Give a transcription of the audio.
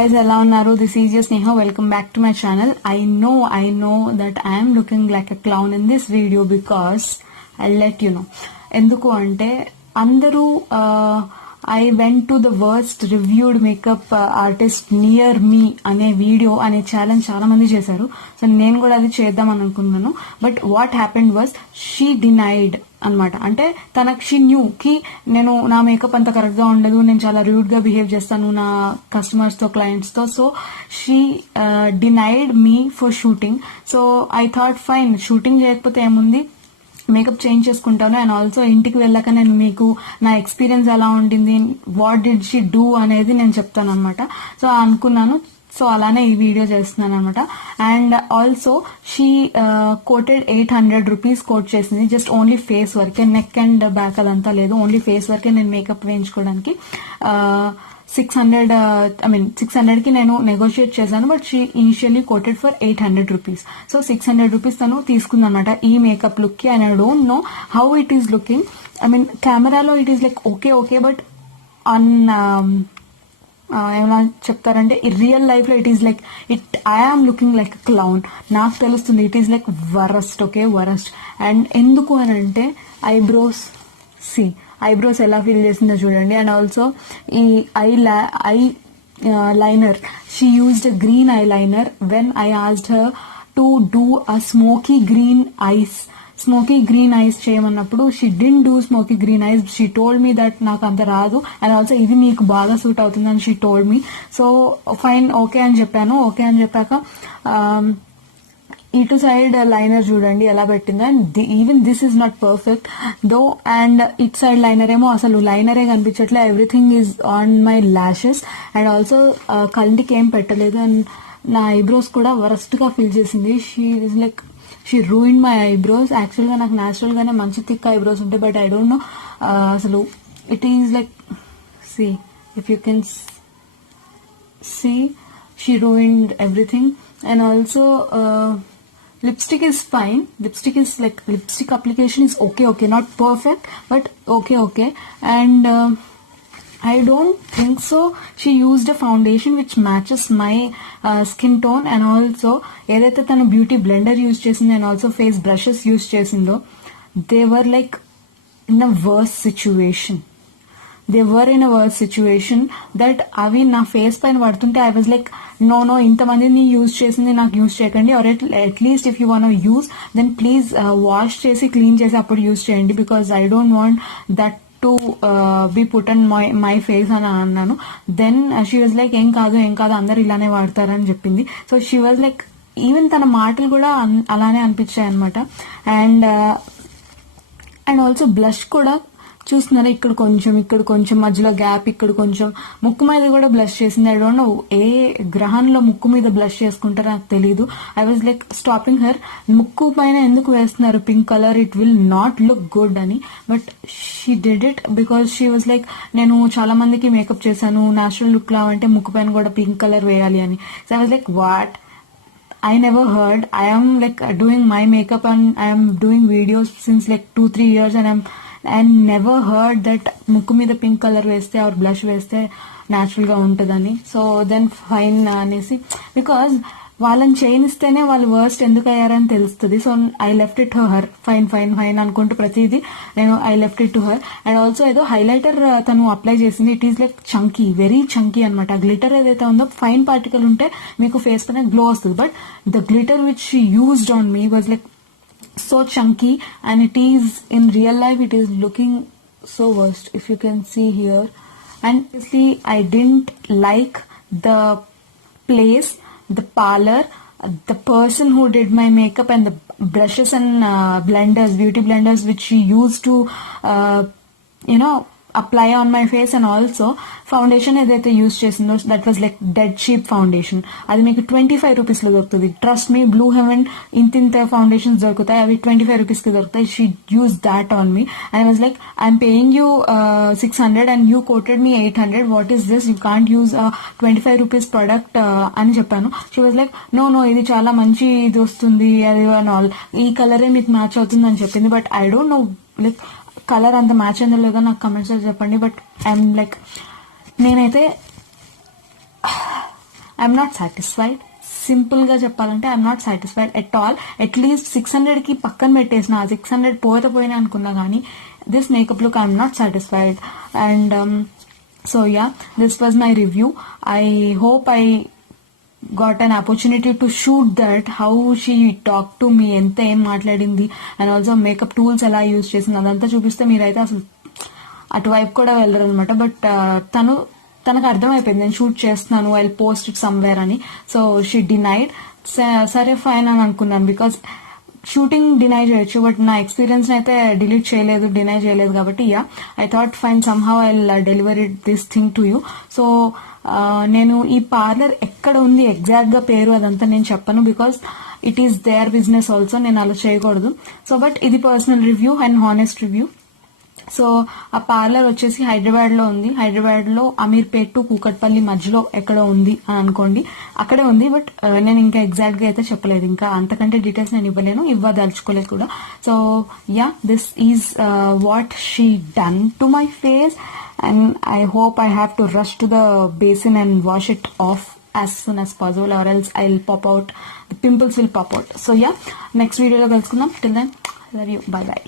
guys, ela unnaru? This is your Sneha. Welcome back to my channel. I know that I am looking like a clown in this video because I'll let you know. Enduku ante andaru I went to the worst reviewed makeup artist near me ane video ane challenge చాలా మంది చేశారు. So నేను కూడా అది చేద్దాం అనుకున్నాను. But what happened was she denied అనమాట. అంటే తనకు షీ న్యూ కి నేను నా మేకప్ అంత కరెక్ట్ గా ఉండదు, నేను చాలా రూడ్ గా బిహేవ్ చేస్తాను నా కస్టమర్స్ తో, క్లయింట్స్ తో. So she denied me for shooting. So I thought fine, shooting చేయకపోతే ఏముంది, మేకప్ చేంజ్ చేసుకుంటాను. అండ్ ఆల్సో ఇంటికి వెళ్ళాక నేను మీకు నా ఎక్స్పీరియన్స్ ఎలా ఉండింది, వాట్ డిడ్ షీ డూ అనేది నేను చెప్తాను అనమాట. సో అనుకున్నాను, సో అలానే ఈ వీడియో చేస్తున్నాను అనమాట. And also she quoted 800 rupees quote చేసింది, జస్ట్ ఓన్లీ ఫేస్ వరకే, నెక్ అండ్ బ్యాక్ అదంతా లేదు, ఓన్లీ ఫేస్ వరకే నేను మేకప్ వేయించుకోవడానికి. 600 కి నేను నెగోషియేట్ చేశాను, but she initially quoted for 800 rupees. So 600 rupees తను తీసుకుందన్నమాట ఈ మేకప్ లుక్ కి. And I don't know how it is looking. కెమెరాలో it is like okay, but on ఏమైనా చెప్తారంటే రియల్ లైఫ్ లో it is like I am looking like clown. నాకు తెలుస్తుంది it is like worst. And ఎందుకు అని అంటే ఐబ్రోస్ ఎలా ఫీల్ చేసిందో చూడండి. అండ్ ఆల్సో ఈ eyeliner, she used green eye liner when I asked her to do a smoky green eyes చేయమన్నప్పుడు she didn't do smoky green eyes. She told me that నాకు అంత రాదు, and also ఇది మీకు బాగా suit అవుతుంది అని she told me. So fine, okay అని చెప్పాను. ఓకే అని చెప్పాక ఇటు సైడ్ లైనర్ చూడండి ఎలా పెట్టిందో. And even this is not perfect though. And it side liner ఏమో అసలు లైనరే కనిపించట్లే, everything is on my lashes. And also కంటికి ఏం పెట్టలేదు. అండ్ నా ఐబ్రోస్ కూడా వరస్ట్ గా ఫీల్ చేసింది. She ruin my eyebrows. Actual గా నాకు న్యాచురల్ గానే మంచి థిక్ ఐబ్రోస్ ఉంటాయి, బట్ ఐ డోంట్ నో అసలు it is like if you can see she ruined everything. And also lipstick is fine. Lipstick application is okay, not perfect, but okay. And I don't think so she used a foundation which matches my skin tone. And also edaithe tanu beauty blender use chesindi and also face brushes use chesindo, they were like in a worse situation. That అవి నా face పైన పడుతుంటే I was like no, ఇంతమందిని use చేసింది నాకు use చేయకండి. Or at least if you want use then please wash చేసి clean చేసి అప్పుడు యూజ్ చేయండి, because I don't want that to be put on my face అని అన్నాను. దెన్ షీ వాజ్ లైక్ ఏం కాదు అందరు ఇలానే వాడతారని చెప్పింది. So she was like even తన మాటలు కూడా అలానే అనిపించాయి అనమాట. అండ్ ఆల్సో బ్లష్ కూడా చూస్తున్నారా, ఇక్కడ కొంచెం మధ్యలో గ్యాప్, ఇక్కడ కొంచెం ముక్కు మీద కూడా బ్లష్ చేసింది. ఐ డోంట్ నో ఏ గ్రహంలో ముక్కు మీద బ్లష్ చేసుకుంటారో నాకు తెలియదు. I was like stopping her, ముక్కు పైన ఎందుకు వేస్తున్నారు pink colour, it will not look good అని. But she did it because she was like నేను చాలా మందికి మేకప్ చేశాను, న్యాచురల్ లుక్ లా అంటే ముక్కు పైన కూడా పింక్ కలర్ వేయాలి అని. So I was like what, I never heard. I am like doing my makeup and I am doing videos since like 2-3 years and never heard that mukku మీద pink colour వేస్తే are blush వేస్తే natural గా ఉంటుందని. So then fine అనేసి, because వాళ్ళని చేయనిస్తేనే వాళ్ళు worst ఎందుకు అయ్యారని తెలుస్తుంది. So I left it to her. Fine అనుకుంటూ ప్రతిదీ నేను I left it to her. And also ఏదో హైలైటర్ తను అప్లై చేసింది. It is like chunky, very chunky అనమాట. గ్లిటర్ ఏదైతే ఉందో ఫైన్ పార్టికల్ ఉంటే మీకు ఫేస్ పైన గ్లో వస్తుంది, but the glitter which she used on me was like so chunky, and it is in real life it is looking so worst, if you can see here. And honestly I didn't like the place, the parlor, the person who did my makeup, and the brushes and beauty blenders which she used to apply on my face. And also foundation ఏదైతే use చేసిందో that was like dead cheap foundation. అది మీకు 25 rupees లో దొరుకుతుంది. Trust me, blue haven ఇంత foundations దొరుకుతాయి, అవి 25 rupees కి దొరుకుతాయి. She use that on me. I was like I'm paying you 600 and you quoted me 800. What is this, you can't use 25 rupees product అని చెప్పాను. షీ వాజ్ లైక్ నో ఇది చాలా మంచి ఇది వస్తుంది, అది అండ్ ఆల్, ఈ కలరే మీకు మ్యాచ్ అవుతుంది అని చెప్పింది. But I don't no like colour అంత మ్యాచ్ అయిందో లేదో నాకు కమెంట్స్ చెప్పండి. బట్ ఐఎమ్ లైక్ నేనైతే ఐఎమ్ నాట్ సాటిస్ఫైడ్. సింపుల్ గా చెప్పాలంటే I'm not satisfied at all. At least 600 కి పక్కన పెట్టేసిన 600 పోయినా అనుకున్నా కానీ this makeup look I'm not satisfied. And so yeah, this was my review. I hope I got an opportunity to shoot that, how she talked to me, ఎంత ఏం మాట్లాడింది, and also makeup tools ఎలా use చేసింది అదంతా చూపిస్తే మీరైతే అసలు అటువైపు కూడా వెళ్ళరు అనమాట. బట్ తనకు అర్థమైపోయింది నేను షూట్ చేస్తున్నాను, ఐ పోస్ట్ ఇట్ సమ్వేర్ అని. So she denied. సరే ఫైన్ అని అనుకున్నాను, బికాస్ షూటింగ్ డినై చేయొచ్చు, బట్ నా ఎక్స్పీరియన్స్ అయితే డినై చేయలేదు కాబట్టి yeah, I thought fine some how I deliver it this thing to you. So నేను ఈ పార్లర్ ఎక్కడ ఉంది ఎగ్జాక్ట్ గా పేరు అదంతా నేను చెప్పను, because it is their business also, నేను అలా చేయకూడదు. సో బట్ ఇది personal review and honest review. So ఆ పార్లర్ వచ్చేసి హైదరాబాద్ లో ఉంది. హైదరాబాద్ లో అమీర్పేట్ టు కూకట్పల్లి మధ్యలో ఎక్కడో ఉంది అని అనుకోండి, అక్కడే ఉంది. బట్ నేను ఇంకా ఎగ్జాక్ట్ గా అయితే చెప్పలేదు, ఇంకా అంతకంటే డీటెయిల్స్ నేను ఇవ్వదలుచుకోలేదు కూడా. So yeah, this is what she done to my face, and I hope I have to rush to the basin and wash it off as soon as possible, or else I'll pop out, the pimples will pop out. So yeah, next video lo kalusukundam. Till then, love you, bye bye.